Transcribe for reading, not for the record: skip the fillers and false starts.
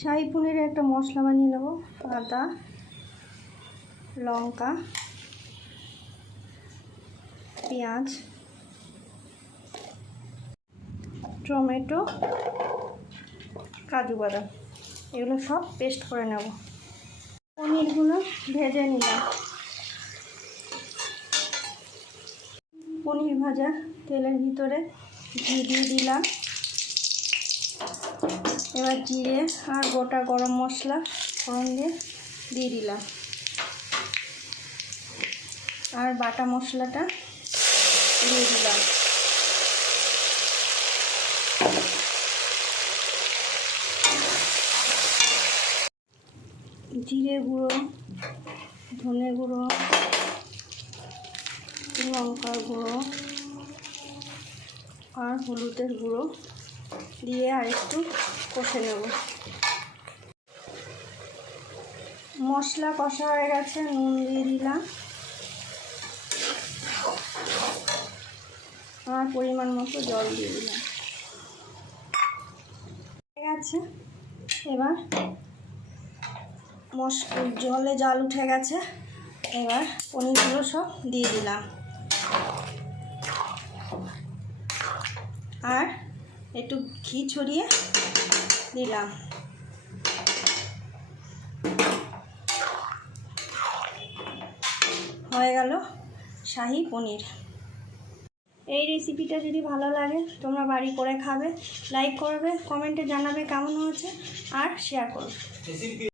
শাহী পনিরের একটা মশলা বানিয়ে নেব। আদা, লঙ্কা, পেঁয়াজ, টমেটো, কাজু বাদাম, এগুলো সব পেস্ট করে নেব। পনিরগুলো ভেজে নিলাম। পনির ভাজা তেলের ভিতরে ঘি দিয়ে দিলাম। এবার জিরে আর গোটা গরম মশলা ফোড়ন দিয়ে দিলাম, আর বাটা মশলাটা দিয়ে দিলাম। জিরে গুঁড়ো, ধনে গুঁড়ো, লঙ্কার গুঁড়ো আর হলুদের গুঁড়ো দিয়ে আর একটু কষে নেব। মশলা কষা হয়ে গেছে, নুন দিয়ে দিলাম আর পরিমাণ মতো জল দিয়ে দিলাম। হয়ে গেছে। এবার জলে জাল উঠে গেছে। এবার পনিরগুলো সব দিয়ে দিলাম আর একটু ঘি ছড়িয়ে দিলাম। হয়ে গেল শাহী পনির। এই রেসিপিটা যদি ভালো লাগে তোমরা বাড়ি করে খাবে, লাইক করবে, কমেন্টে জানাবে কেমন হয়েছে আর শেয়ার করবে।